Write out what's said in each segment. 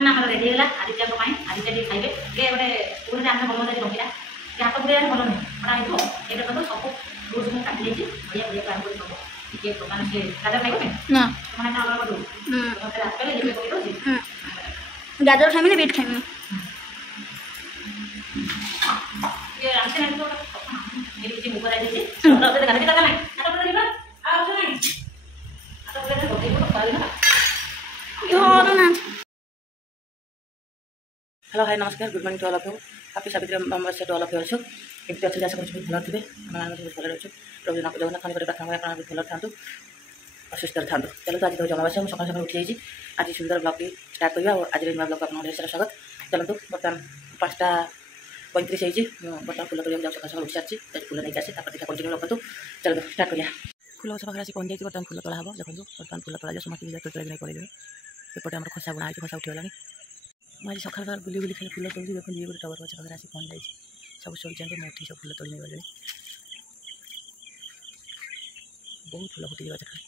ଆମର ରେଡି ହେଇଗଲା ଆଦିତ୍ୟଙ୍କ ପାଇଁ। ଆଦିତ୍ୟ ଟିକେ ଖାଇବେ। ଟିକେ ଗୋଟେ ପୁରୀରେ ଆମେ ବନଉଛନ୍ତି ରଖିଲା ଟିକେ ହାତ ପୁରେଇବା ଭଲ ନୁହେଁ ବଡ଼ା ହେଇଥିବ। ଏଇଟା ତ ସବୁ ଫ୍ରୁଟ୍ସ ମୁଁ କାଟି ଦେଇଛି ବଢ଼ିଆ ବଢ଼ିଆ ଆରମ୍ଭ କରି ସବୁ ଟିକେ ମାନେ ସେ ଗାଜର ଖାଇବେ ନା ମାନେ ଆମର କରିବୁ ମୋତେ ରାସ୍ତାରେ ଯିବେ ପକେଇ ଦେଉଛି। ଗାଜର ଖାଇମିନି ବିଟ୍ ଖାଇମିନି ये आमसे नहीं तो ये किसी मुकर आई थी तो उसे गाने का नहीं आता बोल रही बात आ उसे नहीं आता बोल रहे होते तो कर ना यो और ना। हेलो हाय नमस्कार good morning to all of you happy Savitri Amavasya to all of you also केमती अच्छे आशा करूँ भल थे आम सब भल अच्छे प्रभु जगन्नाथ प्रार्थना करें आप भल था असुस्थ था। चलो आज तो अमावस्या मुझे सकाल सकाल उठी जाइए आज सुंदर ब्लॉग भी स्टार्ट करा और आज नया ब्लॉग आपको ढेर सारा स्वागत। चलते बर्तमान 5:35 होती बर्तमान फुल तोड़ा सकाल सकाल उठी सारी फुल नहीं आसे देखा कंटिन्यू रखु। चलो स्टार्ट करिया फुल गछ पाखे आसी पहुँच जाइए बर्तमान फुल तोड़ा हम देखो बर्तमान फुल तोड़ा समस्त तोड़ा नहीं पड़े एपटे आम खसा बुणा है खसा उठीगला मुझे सकाल सकाल बुली बुली खाली फुल तोड़ी देखो ये गोटे टवर गछ पाखे आसी पहुँच जाइए सब शोई जाते मैं उठी सब फुल तोड़ी नहीं गले बहुत फुल फुटी गछ खाली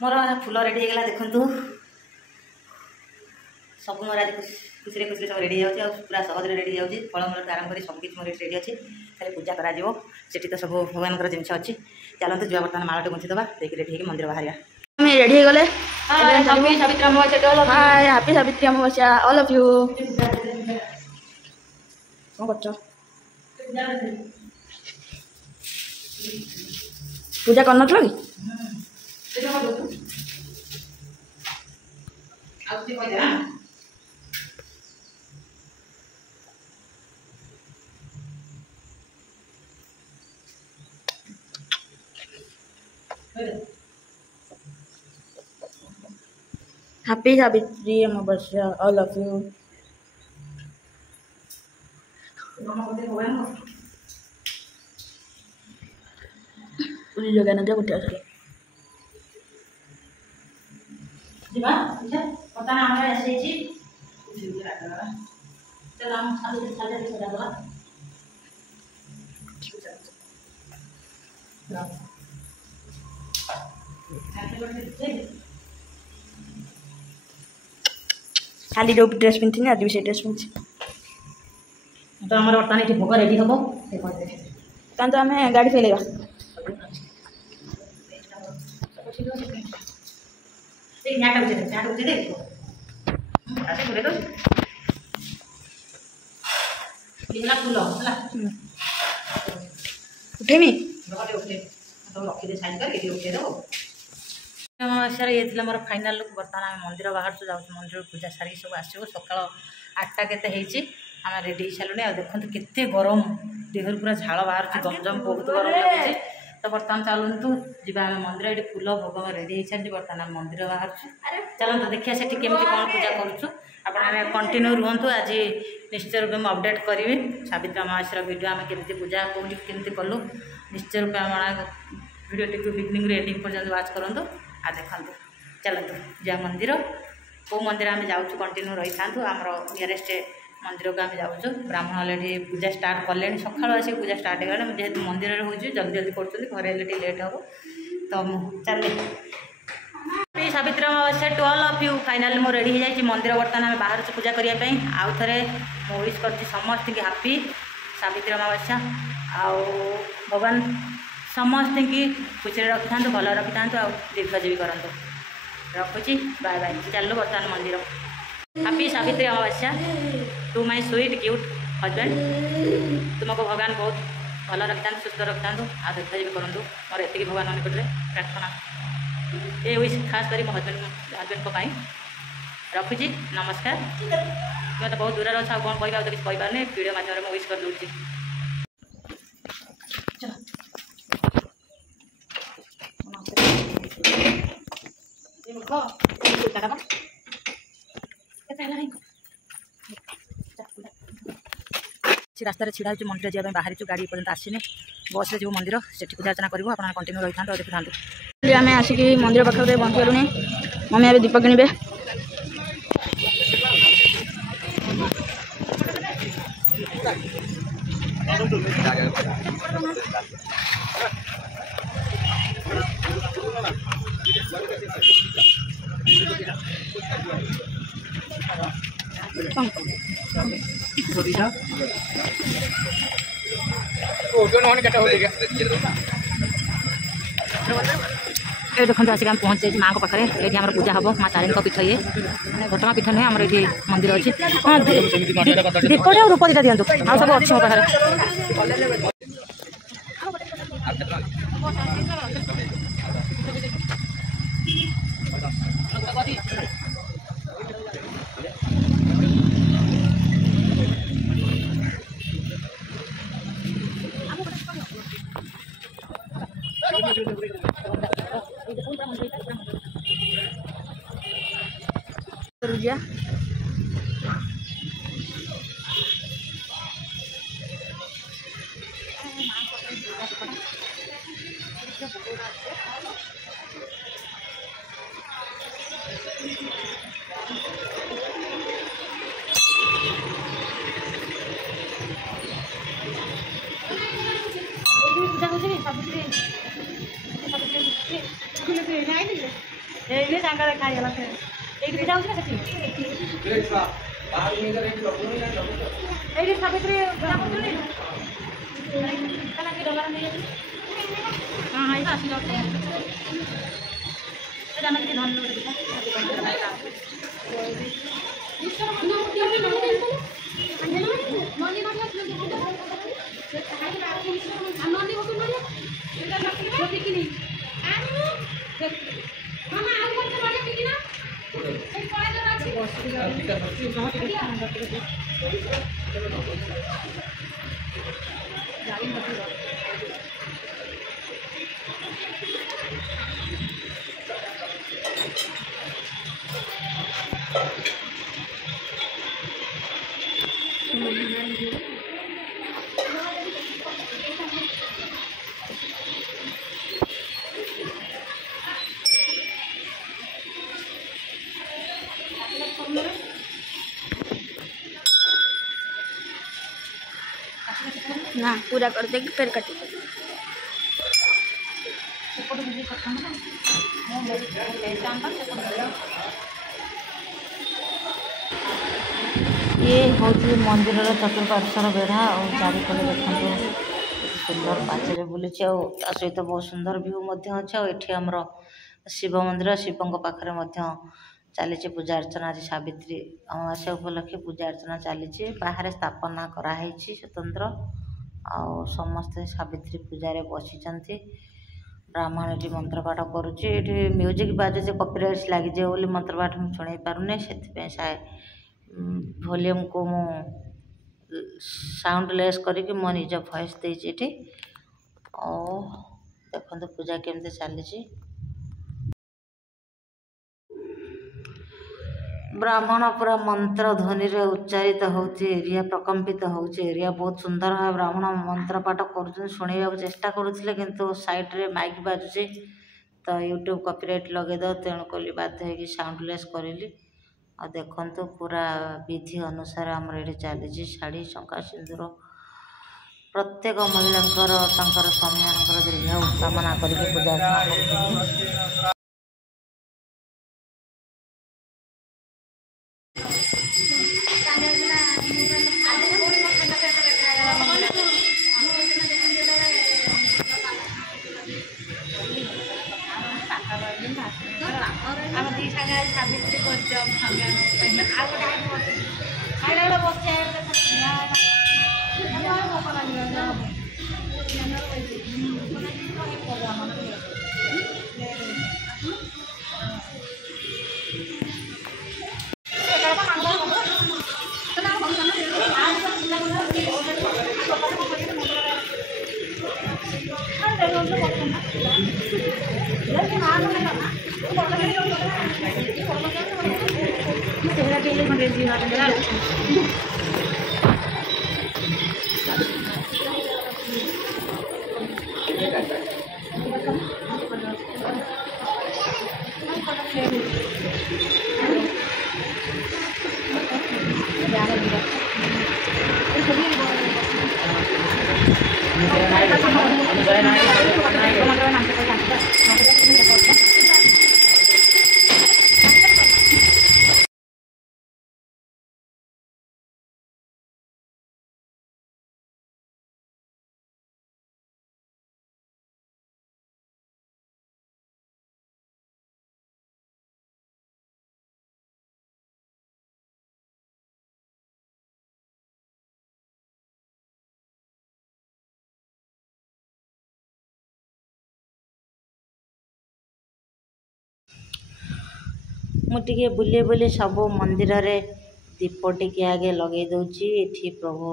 मोर फुल रेडी होगा देखु सब मोर आज खुशी खुशी सब रेडी हो पूरा सहज रेडी हो फलमूल आरंभ कर सब किसी मोर रेडी अच्छी खाली पूजा करी तो सब भगवान जिन अच्छी चलते जुआ बर्तमान मालटे गुंथिदबा देखिए रेडी होगी मंदिर बाहर रेडी हो गले। Happy Savitri Amavasya all of you कौन कर पूजा करन कि happy Savitri Amavasya all of you पूरी जगह ना जा बुटिया सके दिबा अच्छा पता ना हमरा ऐसे जी चल हम साले साले सजा दवा खाली जो ड्रेस पिंथि आज भी से ड्रेस पिंथि तो हमारे बर्तमान ये भोग रेडी हम तो आम गाड़ी फेलेगा फुल उठेमी रखी साइड कर उठेदेव अमावस्या ये थी मोर फाइनाल लुक बर्तमान आम मंदिर बाहर जाऊँ मंदिर पूजा सारी सब आसो सका 8टा के आम रेडी सारे आ देखो केते गरम देह पूरा झाड़ बाहर जमजम बहुत गरम लगे तो बर्तमान चलतु जी आम मंदिर ये फुल भोग रेडी हो सारी बर्तमान आम मंदिर बाहर चलते देखिए से केमी कौन पूजा करूँ आप कंटिन्यू रुहतु आज निश्चय रूप में अपडेट करी सावित्री अमावस्या वीडियो आम केमी पूजा कौटी केमी कलु निश्चय रूप वीडियो टी बिगिनिंग एंडिंग पर्यटन वाच करूँ आ देखु चलतु जा मंदिर कौ मंदिर आम जाऊँ कंटिन्यू रही था आमर नियरेस्ट मंदिर को आम जाऊँ ब्राह्मण अलरेडी पूजा स्टार्ट कले सका आस पूजा स्टार्ट हो गला जेहतु मंदिर हो जल्दी जल्दी कर घरे लेट हम तो चल Savitri Amavasya to all of you final मो रेडी हो जाए मंदिर बर्तमान आम बाहर पूजा करने आउ थे विश कर समस्त की हैप्पी सावित्री अमावस्या आउ भगवान समस्त की खुशी रखि था भल रखि था दीर्घजीवी करूँ रखुची बाय बाय चलो बर्तमान मंदिर happy Savitri Amavasya to my sweet cute husband तुमको भगवान बहुत भल रखि था सुस्थ रखि था आ दीर्घजीवी करूँ मोर एति भगवान निकट में प्रार्थना ये विश खास कर मो हजबैंड को रखुची नमस्कार मैं तो बहुत दूर अच्छा कौन कह तो किसी कहींपारे वीडियो माध्यम में विश कर दूसरी रास्ता छिड़ा हो मंदिर जाए बाहर गाड़ी पर्यटन आसने बस जो मंदिर से पूजा अर्चना करूँ आप कंटिन्यू रही था देखी था आम आसिक मंदिर पाखे पहुँची गलुनी मम्मी अभी दीप किणवे ये देखो आसिक आम पहुँच जाइए माँ पाखे ये आम पूजा हम माँ तारी पीठ ये घटना पीठ नुहे आम ये मंदिर अच्छी हाँ दीपटे और रूप दीटा दिखाँ आ सब अच्छी मो पाखे रुजिया खाईगला ये पूजा होती ना सावित्री पूजा हाँ हाँ आसी ना पूरा कर देगी फिर कटी ये हूँ मंदिर चतुर्पार्श्वर बेढ़ा और चारिपटे देखते सुंदर पाचेरी बुली सहित बहुत सुंदर व्यू अच्छे आमर शिव मंदिर शिवों पाखे चली पूजा अर्चना आज सावित्री अमावास्या उपलक्षे पूजा अर्चना चली बाहर स्थापना कराई स्वतंत्र आ समस्ते सावित्री पूजा बसी ब्राह्मण ये मंत्र पाठ करुच्ची म्यूजिक बाजुचे कॉपीराइट लगे बोली मंत्र पाठ मुझे शुणी पारुनी से वॉल्यूम को मु साउंड लेस करके मो निज वॉइस देती देखते पूजा केमती चली ब्राह्मण पूरा मंत्र ध्वनि रे उच्चारित होची एरिया प्रकम्पित होची एरिया बहुत सुंदर है ब्राह्मण मंत्र पाठ कर शुणा चेष्टा करुले किंतु साइड रे माइक बाजुचे तो यूट्यूब कॉपीराइट लगे दो तेणु कली बाध्य होगी साउंडलेस करी और देखंतु पूरा विधि अनुसार आमर ये चली शाढ़ी शंका सिंदूर प्रत्येक महिला स्वामी मान दीर्घ कामना करके पूजा अर्चना सावित्री मुझे बुले बुले सब मंदिर रे दीप टिके आगे लगे दूची एठी प्रभु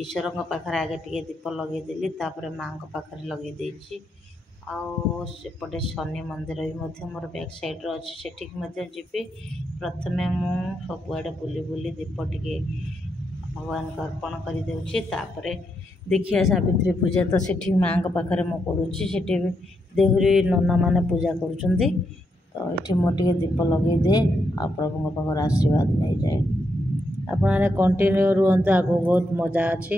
ईश्वर पाखे आगे टिके दीप लगे देली तापर माँ पाखे लगे देची आउपटे शनि मंदिर भी मोर बैक साइड अच्छे सेठिक जी प्रथमे मु सबुआड़े बुली बुली दीप टिके भगवान को अर्पण कर देउछि तापर देखिया सावित्री पूजा तो सेठी माँ पाखे मु करुँची सेठी देहुरी नना माने पूजा करुँच तो ये मोटे दीप लगे दे आ प्रभु पाखर आशीर्वाद नहीं जाए आपने कंटिन्यू रुहतु आगो बहुत मजा अच्छी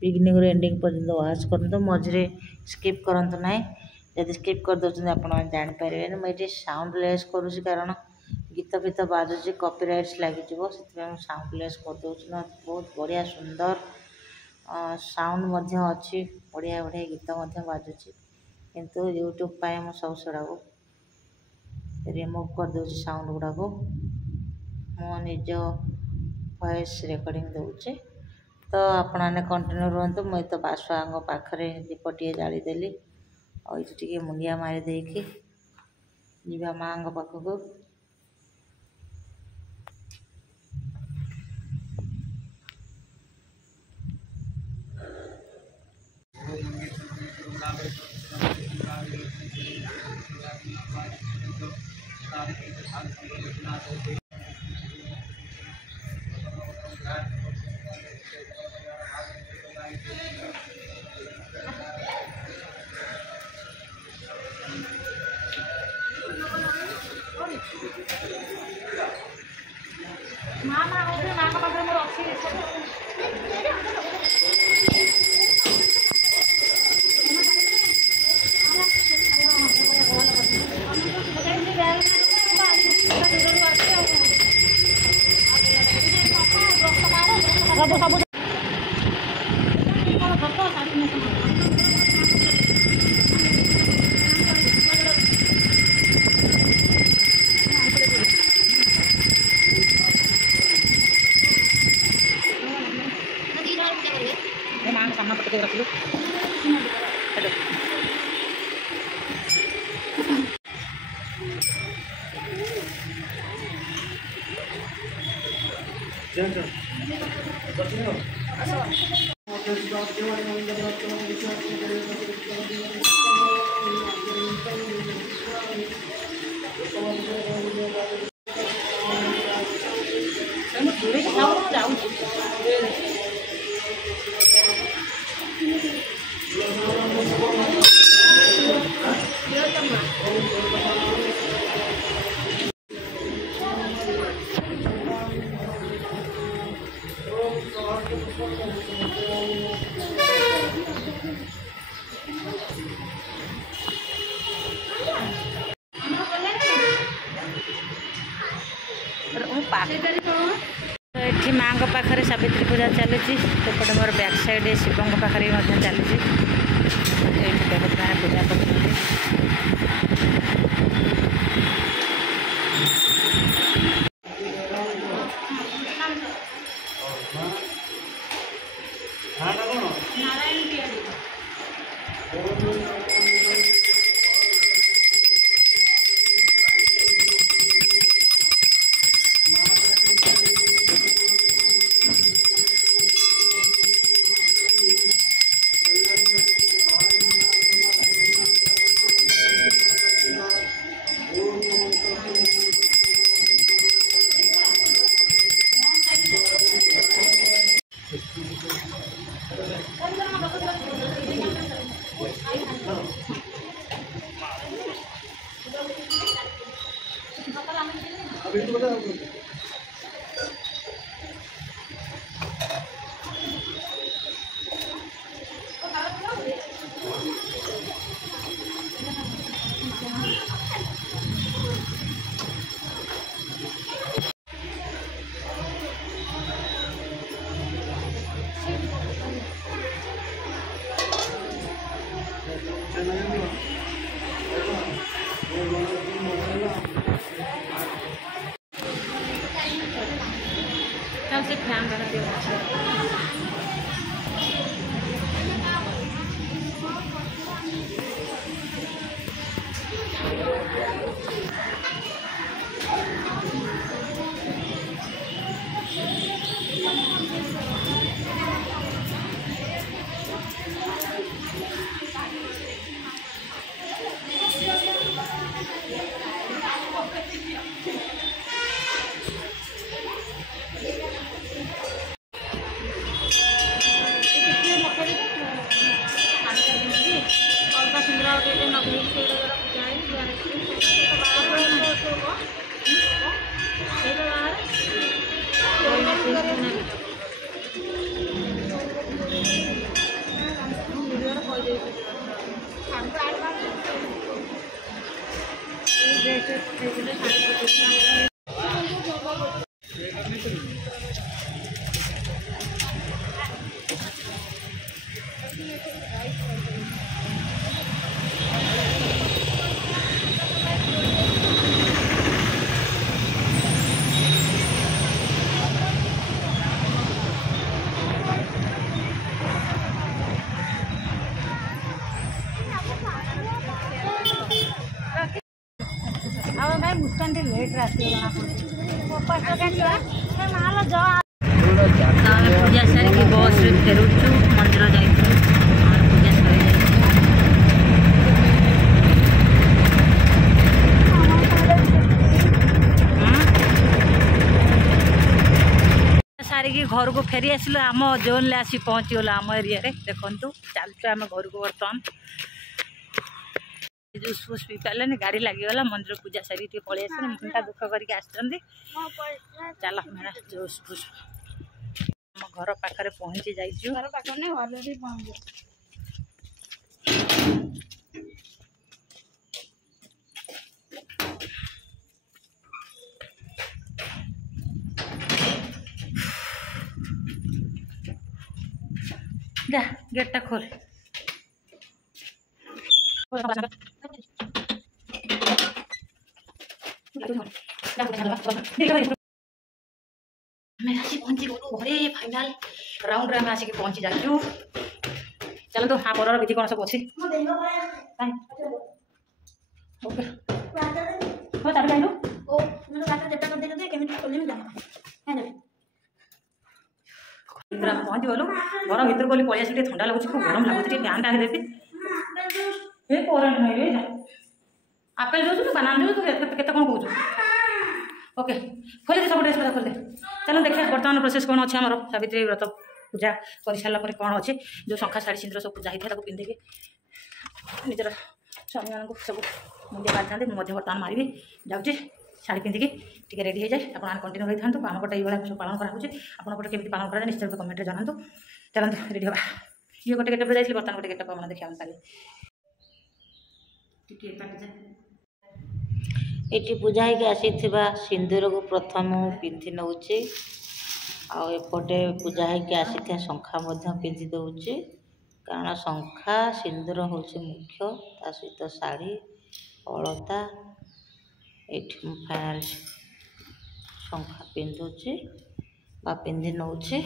बिगिनिंग एंडिंग पर्यंत वाच करूँ मझे स्किप करंतु ना जब स्किप कर दौरान आप जापर मुझे साउंड लेस करुँच कारण गीत फीत बाजुची कॉपीराइट्स लगे से साउंड लेस कर दूसरी बहुत बढ़िया सुंदर साउंड अच्छी बढ़िया बढ़िया गीत बाजुची किंतु यूट्यूब पाए मु सब सेड़ा रिमूव कर दूसरी साउंड गुड़ा को मो निज वॉइस रिकॉर्डिंग दूचे तो आपने कंटिन्यू रुहतु मुझे तो बासुआ पाखे दीपटे जादेली और ये मुंडिया मारी देकी जीवा माँ पाखक सामना पटके रख लो ये माँ पाखे सावित्री पूजा चली सेपटे मोर बैक साइड शिव पाखे चली पूजा कर से ध्यान रखते हो। मुस्कान लेट पूजा सारी बस फेरुचु मंदिर जाइए पूजा सारी घर को फेरी आसलु आम जोन आसी पहुँचीगल आम एरिया रे देखु चलचु आम घर को बर्तमान जूस फूस पी पारे गाड़ी लगिगला मंदिर पूजा सारी पलि आस मुंडा दुख करके आसल मेरा जूस फूस आम घर पाखे पहुँची जाइए घर पाखे जा गेटा खोल पहुंची गलु घरे फाइनाल राउंड रे आसिक पहुंची जाचु चलो तो हाँ पर विधि कौन सब अच्छी पहुंची गलु घर भर गली पलि आस ठंडा लगुच गरम लगुच फैन टाँग देवी ये करेन्ट नहीं आपेल जो बानाना जो केते कौन कौच ओके खोल दे सब ड्रेस पता खोल दे चलो देखिए बर्तमान प्रोसेस कौन अच्छे आम सावित्री व्रत पूजा कर सारा कौन अच्छे जो शंखा शाढ़ी सिंदूर सब पूजा होता है पिंधिकी निजर स्वामी मान सब मुंडिया मारी था मुझे बर्तमान मारि जाऊँगी शाढ़ी पिंधिकी टी रेडी हो जाए आप कंटिन्यू होता था आम पटे ये सब पालन कराऊँगी आपन पटे केमी पालन करा निश्चय कमेंट जानतु चलते रेडी हाँ ये गोटे गेटअप जाइए बर्तमान गोटे गेटअप आप देखा पारे ये पूजा होगी आसी सिंदूर को प्रथम पिंधि नौचे आपटे पूजा होगी आसी शंखा पिंधि दौचे कारण शंखा सिंदूर हूँ मुख्य ता सहित शाढ़ी अलता ये फाइनाल शंखा पिंधुचे बा पिंधि नौचे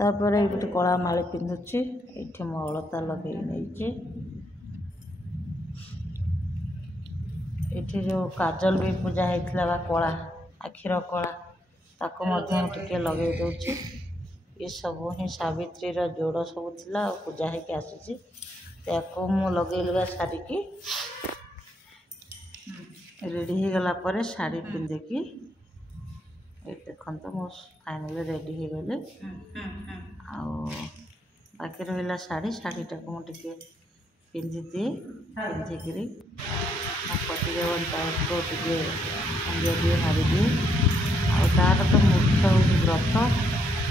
तापर ये कला माली पिंधुची ये मो अलता लगे नहीं ये जो काजल भी पूजा होता कला आखिर कला ताको टे लगे दूची ये सब ही सावित्री जोड़ सब थिला पूजा होके आसी मु लगे सारिकी रेडी हो गला पर शाढ़ी पिंधिकी देखो मो फाइनाल रेडी हो गले बाकी रहा शाढ़ी शाढ़ीटा को मुझे पिंधि दिए पिंधिकी मो पतिदेवन को टे अंगे मारी दिए तार तो मुख्य हूँ व्रत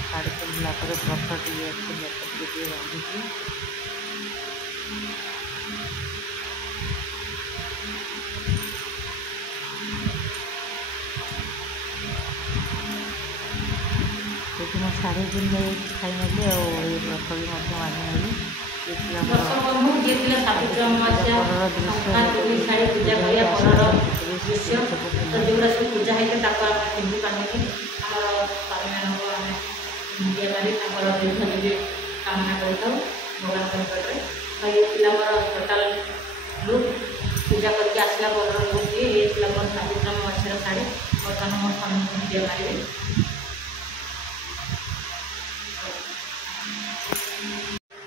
शाढ़ी पिंधला व्रत टे अच्छे बांधिकी मैं साढ़े दिन में खाई नेली और व्रत भी मानी कामना करता टोटाल लुक पूजा करके आसला लुक ये मोर सावित्री अमावास्या शाढ़ी बर्तमान मोर स्वामी मुंडिया मारे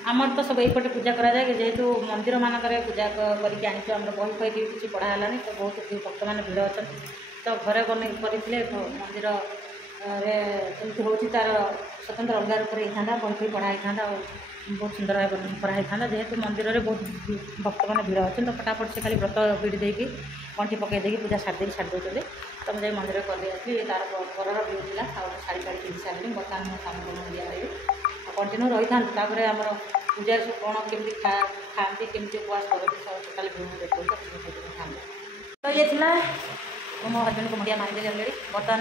आमर तो सब यपटे पूजा करा जाए जेहेतु मंदिर मानक पूजा करके आनी आम बही फही किसी पढ़ालानी तो बहुत भक्त मैंने भिड़ अच्छा तो घरे बन करते मंदिर जमी हो तार स्वतंत्र अलग रूप में होता बही फही पढ़ा होता बहुत सुंदर भाव कराई था जेहेतु मंदिर में बहुत भक्त मैंने भिड़ अच्छे तो फटाफट से खाली व्रत भिड़ी देकी कंठी पकई देकी पूजा छाड़ी छाड़ी देते तो मुझे मंदिर कर आसली तार परर व्यू था शाढ़ी शाढ़ी पिंधि सारे बर्तमान मैं सामने दिया कंटिन्यू रही था आम पूजा सब कौन केमी खाती केमी उपवास करती सब टोटाल व्यू देखते तो ये मो हजबैंड को मुंडिया मारिदेली अलरेडी बर्तमान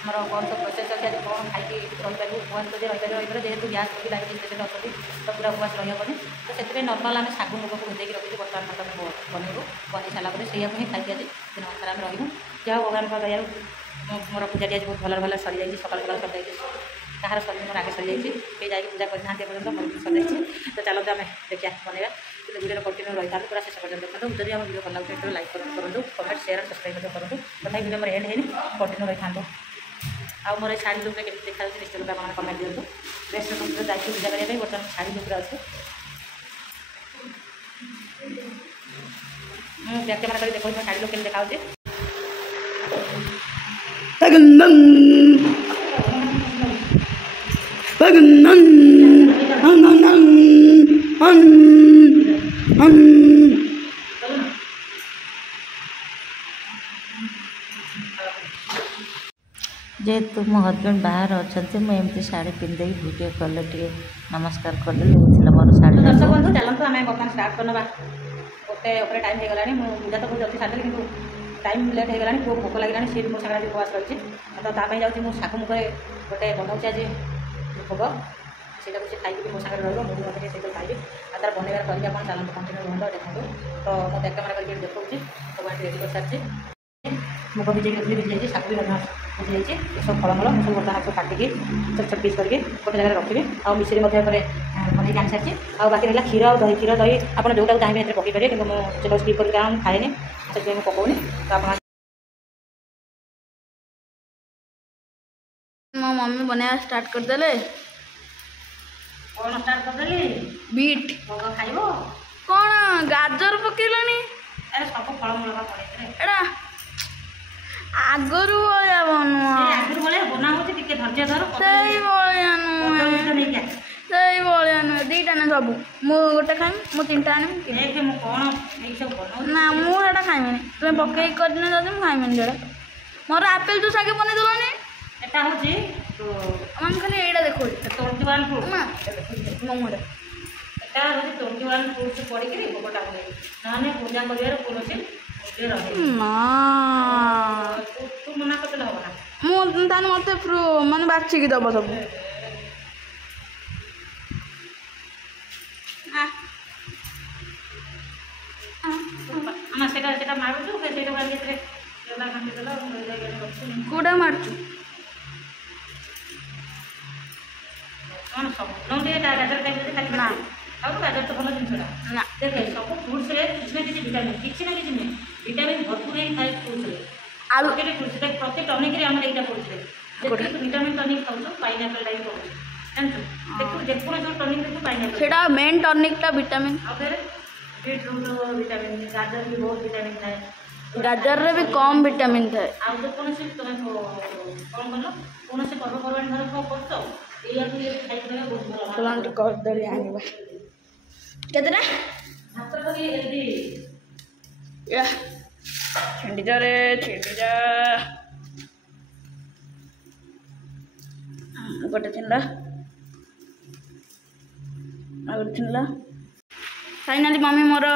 आमर कौन सब प्रोसेस चलती आज कौन खाई रही उपवास तो रही जेहेतु गैस रोगी डायबिटीज पेसेंट अच्छी तो पूरा उपवास रही तो से नर्माल आम शागु मुग को भिजेक रखी बर्तमान मतलब बनइबू बन सारापर से ही खाई आज दिन सारा आम रही जहाँ भगवान का दया मोर पूजाटी आज बहुत भल भल सरी जाइए सकाल सकाल सरी जाइए कहार सरी मोर आगे सरी जाइए कई जाकि पूजा करते पर्यटन मोर सरी जाइए तो चलते आम देखिए बनवा वीडियो कंटिन्यू रही था पूरा शेष पर्यटन देखते जब आम वीडियो कला तो लाइक करूँ कमेंट शेयर सब्सक्राइब करूँ तथा वीडियो मोर एंड है कंटिन्यू रही था आ मोर शाढ़ी लुक्रे केमी देखा निश्चित आप कमेंट दिखाँ ड्रेस लुक्रे जाइए पूजा करने बर्तमान शाढ़ी लुक्रे अच्छे बैक कैमेरा कर देखो शाढ़ी लुक केमी देखा जेहेतु मो हजबैंड बाहर अच्छा मुझे शाढ़ी पिंधे वीडियो कल टे नमस्कार करदेली मोर शाढ़ी दर्शक बंधु चलते आम बर्तमान स्टार्ट करना गोटे टाइम हो गला पूजा तो बहुत जल्दी सारी कि टाइम लेट हो गला पुओ भोक लगे सी मो सागर उपवास रही तो जाऊँ शागु मुगे गोटे बनाऊँ आज भोग से खाई मो सागर रही मुझे खाई तार बनइबार करी आप चलते कंटिन्यू रुहत देखो तो मैं बैक कैमेरा करके देखा सब रेडी कर सारी मुग भिजे रखी भिजी जाइए शागु भी भिजी जाइए सब फलमूल सब बर्तमान सब काटिकी छोट छोट पिस करके गोटे जगह रखी आ मिश्री बनई आनी सारी आ बाकी रहा क्षीर दही आप जोटा चाहिए पकई पारे कि मुझे स्किप करके कारण खाएनि से पकाऊनी तो आप मो मम्मी बनाया स्टार्ट करदेले कौन स्टार्ट करदेली बीट भोग खाइब कौन गाजर पकेलानी अरे सब फलमूल पड़े एड़ा आगरू भलिया बनुआ आगुरी भाया बना हो धैर्य धर सेई भलिया नुहे सेई भलिया नुहे दीटा ना सब मु गोटे खाइम मु तीनटा आनिम कौन ना मु सेटा खाइमिनी तुम पकई कर दिन जदि मु खाइमिनी सेटा मोर आपेल जूस आगे बनै देलनी एटा होची तो हम खाली एटा देखो 21 फ्रूट ना मोमोडा एटा होची 21 फ्रूट पड़ी के भोगटा होई नाने पूजा करियार कोनोसी तू मना करते हम ना मत माने बाछिकी दब सब कूड़ा मारचु गाजर तो भल जिनसा ना देखे सब फ्रुट्स किसी ना किसी भिटामिन भिटामिन भरपूर थाए फ्रुट्स आलू प्रत्येक टनिक यहाँ फ्रुट्स भिटामिन टनिक खाऊ पाइनएप्पल टाइम खाऊ देखो जेको जो टनिक देखो पाइनएप्पल सेटा मेन टनिकटा विटामिन फिर बीटरूट विटामिन गाजर भी बहुत विटामिन थाए गाजर रे भी कम विटामिन थाए आ कौन तुम कौन कल कौन पर्वपर्वाणी धर कर करदली आनिबा केतरा या छिंडी रे छिंडी जा गोटे छिंडा आ गोटे छिंडा फाइनाली मम्मी मोर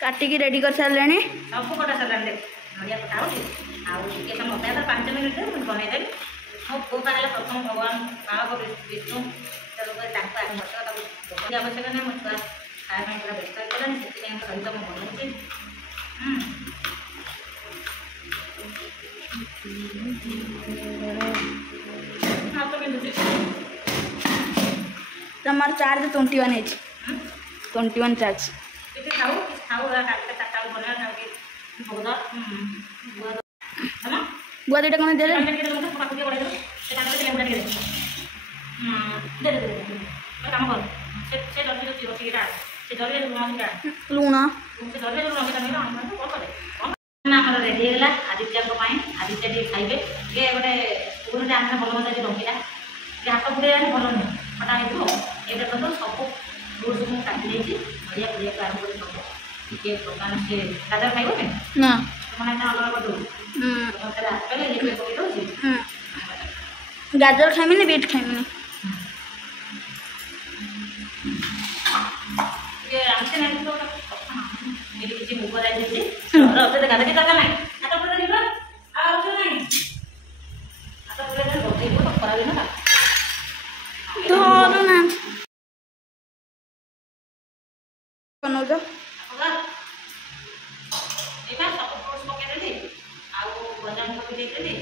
काटिकी रेडी कर सारे सब कटा सारा देख नड़िया कटा हो समय अपेक्षा 5 मिनट बनईदेवी मो पो कहला प्रथम भगवान काल विष्णु आवश्यक नहीं मो छुआ खाया पूरा व्यस्त कलानी से सहित मुझे तुम्हार चार्ज 21 है 21 चार्ज खाऊ खाऊ बना गुआ दुटा कौन दे काम कर लुण आमर रेडी होगा आदित्य आदित्य टे खाइबे ये गोटे स्कूल आम भल मजा रखा हाथ बुड़े भल नुह फटा हो ये देखो सब फ्रूट्स को काटी देती नड़िया फड़िया को आरम्भ कर सब ଟିକେ ଦୋକାନ ସେ ଗାଜର ଖାଇବନି ନା ମାନେ ତା ଅଲଗା କରିଦେବୁ ତରକାରୀ ଆସିଲେ ଇଏ ପକେଇ ଦେଉଛି ଗାଜର ଖାଇମିନି ବିଟ୍ ଖାଇମିନି ଟିକେ ରାନ୍ଧି ନାହିଁ ତ ଏଠି କିଛି ମୁଗ ଯାଇ ଦେଇଛି ରସରେ ଗାଜର କି ଦରକାର ନାହିଁ ହାତ ପୁରା ଯିବ ଆଉ ଅଛ ନାହିଁ ହାତ ପୁରା ବସେଇବ ତ ଖରା ଦିନ ନା ଧରୁ ନା ବନଉଛ ଏଇଟା ସବୁ ଫ୍ରୁଟ୍ସ ପକେଇଦେଲି ଆଉ ଗଜାମ ପକେଇ ଦେଇଦେଲି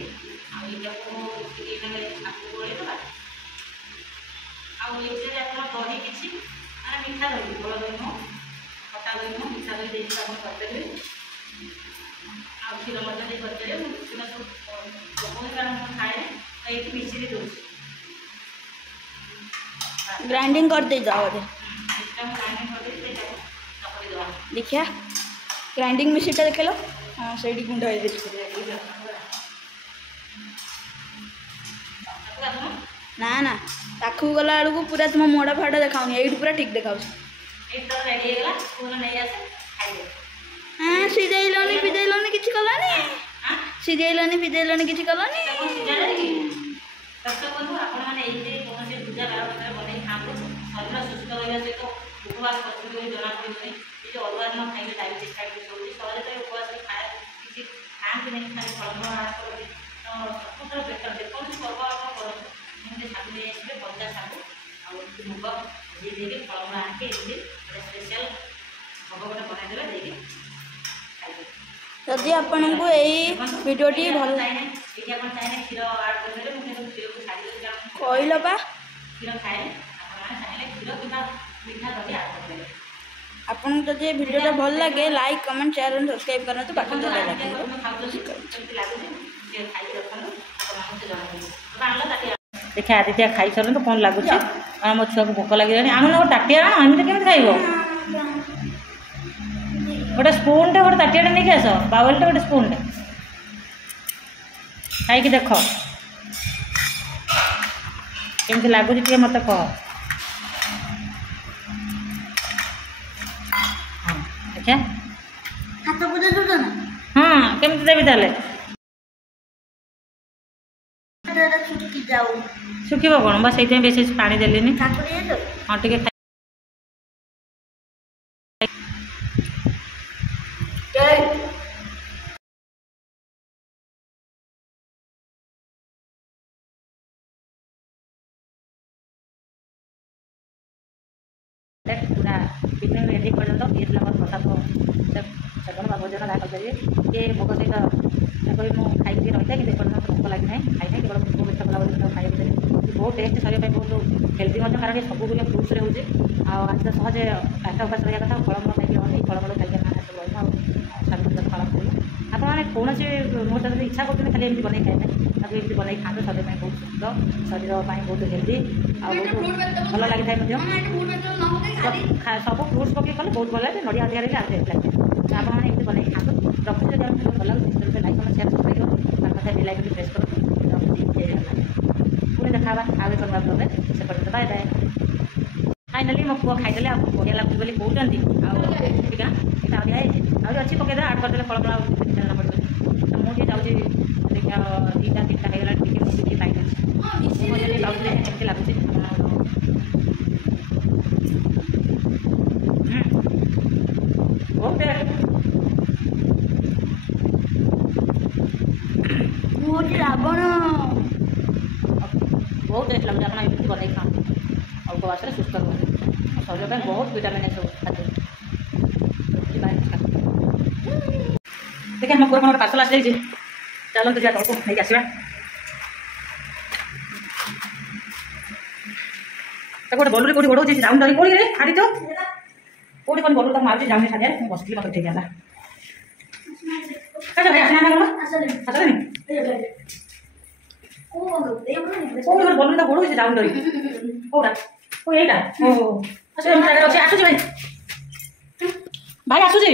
ଆଉ ଏଇଟାକୁ ଟିକେ ଆକୁ ଗୋଳେଇଦେବା ଆଉ ଏଇଥିରେ ଆପଣ ଦହି କିଛି ମାନେ ମିଠା ଦହି ଗୋଳ ଦହି ନୁହଁ ଖଟା ଦହି ନୁହଁ ମିଠା ଦହି ଦେଇକି ଆପଣ କରିଦେବେ ଆଉ କ୍ଷୀର ମଧ୍ୟ ଦେଇ କରିଦେବେ ମୁଁ କ୍ଷୀର ସବୁ ପକଉନି କାରଣ ମୁଁ ଖାଏ ଏଇଠି ମିଶିକି ଦେଉଛି ଗ୍ରାଇंडिंग कर दे जाओ बोधे इसका हम ग्राइंडिंग कर देते हैं चपड़ी दवा देखिया ग्राइंडिंग मशीन देख लो हाँ से गुंड हो ना ना पाखु गला बेलू पूरा तुम मोड़ा फाड़ देखा ये पूरा ठीक देखा हाँ सीझेलोनी पिझेलोनी किसी कलानी सीझेलोनी पिझेलोनी किसी कलानी दर्शक बंधु आपण मैंने कौन पूजा ବାର ଭିତରେ ବନେଇ ଖାଆନ୍ତୁ ଶରୀର ସୁସ୍ଥ ରହିବା ସହିତ ଉପବାସ କରୁଛନ୍ତି ବୋଲି ଜଣାପଡ଼ିବନି ଏ ଯେଉଁ ଅରୁଆ ନ ଖାଇଲେ ଡାଇବେଟିସ୍ ଫାଇବେଟିସ୍ ହେଉଛି ସହଜରେ ଉପବାସରେ କିଛି ଖାଆନ୍ତି ନାହିଁ ଖାଲି ଫଳମୂଳ ଆହାର କରନ୍ତି ତ ସବୁଠାରୁ ବେଟର ଯେକୌଣସି ପର୍ବ ଆପଣ କରନ୍ତୁ ଏମିତି ଶାଗୁ ନେଇ ଆସିବେ କଞ୍ଚା ଶାଗୁ ଆଉ ମୁଗ ଭିଜେଇ ଦେଇକି ଫଳମୂଳ ଆଣିକି ଏମିତି ଗୋଟେ ସ୍ପେଶାଲ ଭୋଗ ଗୋଟେ ବନେଇଦେବେ ଦେଇକି ଖାଇବେ ଯଦି ଆପଣଙ୍କୁ ଏଇ ଭିଡ଼ିଓଟି ଭଲ ଚାହିଁଲେ ଏଇଠି ଆପଣ ଚାହିଁଲେ କ୍ଷୀର ଆଡ଼୍ କରିଦେଲେ ମୁଁ କିନ୍ତୁ କ୍ଷୀରକୁ ଛାଡ଼ିଦେବି କହିଲ ବା କ୍ଷୀର ଖାଏ ଆପଣମାନେ ଚାହିଁଲେ କ୍ଷୀର କିମ୍ବା ମିଠା ଦହି ଆଡ଼୍ କରିଦେବେ ଆପଣଙ୍କୁ ଯଦି ଏ ଭିଡ଼ିଓଟା ଭଲ ଲାଗେ like comment share and subscribe କରନ୍ତୁ ପାଖରେ କେମିତି ଲାଗୁଛି ଟିକେ ଖାଇକି ରଖନ୍ତୁ ଆପଣମାନଙ୍କୁ ଜଣାଇବି ଆଣିଲ ତାଟିଆ ଦେଖିଆ ଆଦିତ୍ୟ ଖାଇସାରନ୍ତୁ କ'ଣ ଲାଗୁଛି ମୋ ଛୁଆକୁ ଭୋକ ଲାଗିଲାଣି ଆଣୁନ ଗୋଟେ ତାଟିଆ ଆଣ ଏମିତି କେମିତି ଖାଇବ ଗୋଟେ ସ୍ପୁନ୍ଟେ ଗୋଟେ ତାଟିଆଟେ ନେଇକି ଆସ ବାଉଲଟେ ଗୋଟେ ସ୍ପୁନ୍ଟେ ଖାଇକି ଦେଖ କେମିତି ଲାଗୁଛି ଟିକେ ମୋତେ କହ ଦେଖିଆ ହାତ ପୂଜା ଦେଉଛ ନା ହଁ କେମିତି ଦେବି ତାହେଲେ ଶୁଖିବ କ'ଣ ବା ସେଇଥିପାଇଁ ବେଶୀ ପାଣି ଦେଲିନି ହଁ ଟିକେ पूरा पिकनिक रेडी पर्यटन ये प्रसाद सेवन बा भोजन जहाँ करेंगे ये भोग सहित ताकि मुझे खाई रही है कि भोक लगी ना खाई ना केवल भोग मिठा बुलाबुली खाई बहुत टेस्ट शरीर बहुत हेल्दी कारण ये सब गुण फ्रुट्स होती आज तो सहजे काटा उपास रहा कथा फलमूल खाई रही फलमूल खाई रहा स्वास्थ्य फल आपने कौन मुहूर्त इच्छा करते खाली एमती बन खाए ताकि एमती बन खाते शरीर बहुत सुस्थ शरीर बहुत हेल्दी भल लगी था सब फ्रुट्स पकड़ कले बहुत भल लगे नड़िया अधिकार लगे आपने एमती बन खाते रखुचे जब भल लगे लाइक कमेंट शेयर सब्सक्राइब पाखे बेल आइकन प्रेस करूँ पुणी देखा आगे करवा ब्लॉग से पर्यटन बाय बाय फाइनाली मो पुआ खाईदे बढ़िया लगुच बोली कहते आईका यहाँ अधिका आज अच्छी पकईदे आड करदे फलफल आना पड़े मुझे जाऊँगी देखिए दुईटा तीनटा हो गला मुझे पाइदेवी जाऊँगी एमती लगुच बहुत रावण बहुत टेस्ट लगे आप एमती बन खाते उपवास सुस्थ रुहते शरीर में बहुत विटामिन सब खाते देखिए मोर कौन पार्सल आसी जाइए चलते जा तौक नहीं आसवा गोटे बलुरी कौटी गोड़ जाऊन धरी कौड़ी आदि तो कौटी कौन बलुर तक मारे जाऊन छाड़िया मुझे बस मत ठीक है भाई आसना आसले बलुरी तक गोड़ जाऊन धरी कौटा यहीटा आसुची भाई भाई आसुची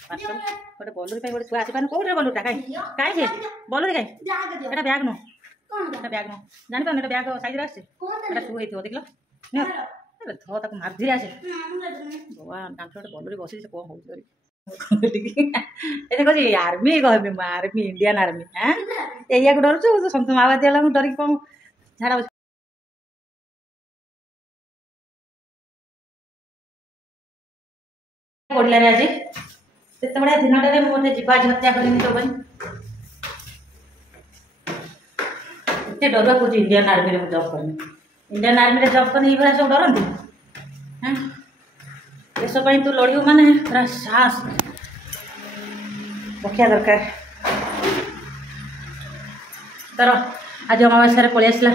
गोटे बलुरी गोटे छुआ आसपार कौटे बलुरटा कहीं कहीं बलुरी कहीं एटा ब्याग नु এটা ব্ୟାଗ୍ ନ ଜାଣିପାରୁନି ଏଟା ବ୍ୟାଗ୍ ସାଇଜ୍ରେ ଆସିଛି ଏଟା ତୁ ହେଇଥିବ ଦେଖିଲ ନିଅ ଏବେ ଧ ତାକୁ ମାରିଧିରେ ଆସେ ଭଗବାନ କାନ୍ଥ ଗୋଟେ ବଲରେ ବସିଛି ସେ କ'ଣ ହେଉଛି ଏତେ କହୁଛି ଆର୍ମି କହିବି ମୁଁ ଆର୍ମି ଇଣ୍ଡିଆନ୍ ଆର୍ମି ହଁ ଏଇଆକୁ ଡରୁଛୁ ସମସ୍ତ ମାଓବାଦୀ ବାଲାଙ୍କୁ ଡରିକି କ'ଣ ଝାଡ଼ା ବସି ପଡ଼ିଲାରେ ଆଜି କେତେ ବଢ଼ିଆ ଦିନଟାରେ ମୁଁ ଗୋଟେ ଯିବା ହତ୍ୟା କରିନି ତୋ ପାଇଁ ଏତେ ଡରୁଆ କହୁଛି ଇଣ୍ଡିଆନ୍ ଆର୍ମିରେ ମୁଁ ଜବ୍ କରିନି ଇଣ୍ଡିଆନ୍ ଆର୍ମିରେ ଜବ୍ କରିନି ଏଇଭଳିଆ ସବୁ ଡରନ୍ତି ହଁ ଦେଶ ପାଇଁ ତୁ ଲଢ଼ିବୁ ମାନେ ପୁରା ସାହସ ରଖିବା ଦରକାର ତାର ଆଜି ଅମାବାସ୍ୟାରେ ପଳେଇ ଆସିଲା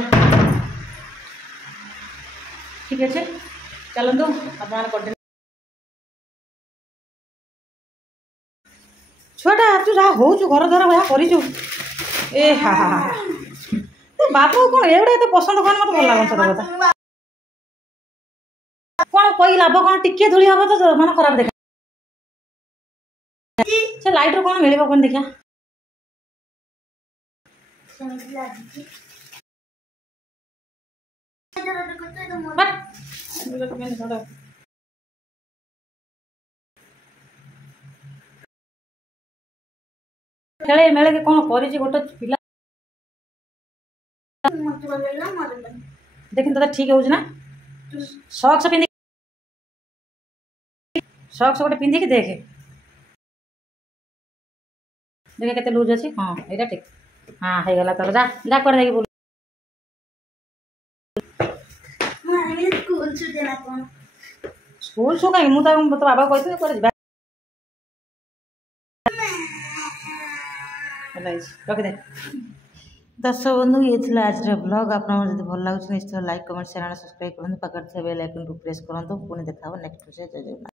ଠିକ୍ ଅଛି ଚାଲନ୍ତୁ ଆପଣମାନେ କରିଦେଲେ ଛୁଆଟା ତୁ ଯାହା ହେଉଛୁ ଘର ଦ୍ୱାର ଯାହା କରିଛୁ ଏ ହା ହା ହା ତୁ ବାପୁ କ'ଣ ଏଗୁଡ଼ା ଏତେ ପସନ୍ଦ କରେ ମୋତେ ଭଲ ଲାଗୁନି ସତ କଥା କ'ଣ କହି ଲାଭ କ'ଣ ଟିକେ ଧୂଳି ହବ ତ ମନ ଖରାପ ଦେଖା ସେ ଲାଇଟ୍ରୁ କ'ଣ ମିଳିବ କ'ଣ ଦେଖିଆ ଖେଳେ ମେଳେ କ'ଣ କରିଛି ଗୋଟେ ପିଲା ଦେଖିନି ତୋତେ ଠିକ୍ ହେଉଛି ନା ସକ୍ସ ପିନ୍ଧି ସକ୍ସ ଗୋଟେ ପିନ୍ଧିକି ଦେଖେ ଦେଖେ କେତେ ଲୁଜ୍ ଅଛି ହଁ ଏଇଟା ଠିକ୍ ହଁ ହେଇଗଲା ତୋର ଯା ଯା କୁଆଡ଼େ ଯାଇକି ବୁଲ ସ୍କୁଲ ସୁ କାହିଁକି ମୁଁ ତ ତୋ ବାବା କହିଥିଲି କୁଆଡ଼େ ଯିବା ରଖିଦେ ଦର୍ଶକ ବନ୍ଧୁ ଇଏ ଥିଲା ଆଜିର ବ୍ଲଗ୍ ଆପଣଙ୍କୁ ଯଦି ଭଲ ଲାଗୁଛି ନିଶ୍ଚୟ ଲାଇକ୍ କମେଣ୍ଟ ସେୟାର ସବସ୍କ୍ରାଇବ୍ କରନ୍ତୁ ପାଖରେ ଥିବା ବେଲ୍ ଆଇକନ୍କୁ ପ୍ରେସ୍ କରନ୍ତୁ ପୁଣି ଦେଖା ହେବ ନେକ୍ସଟ ଭିଡ଼ିଓ ଜୟ ଜଗନ୍ନାଥ।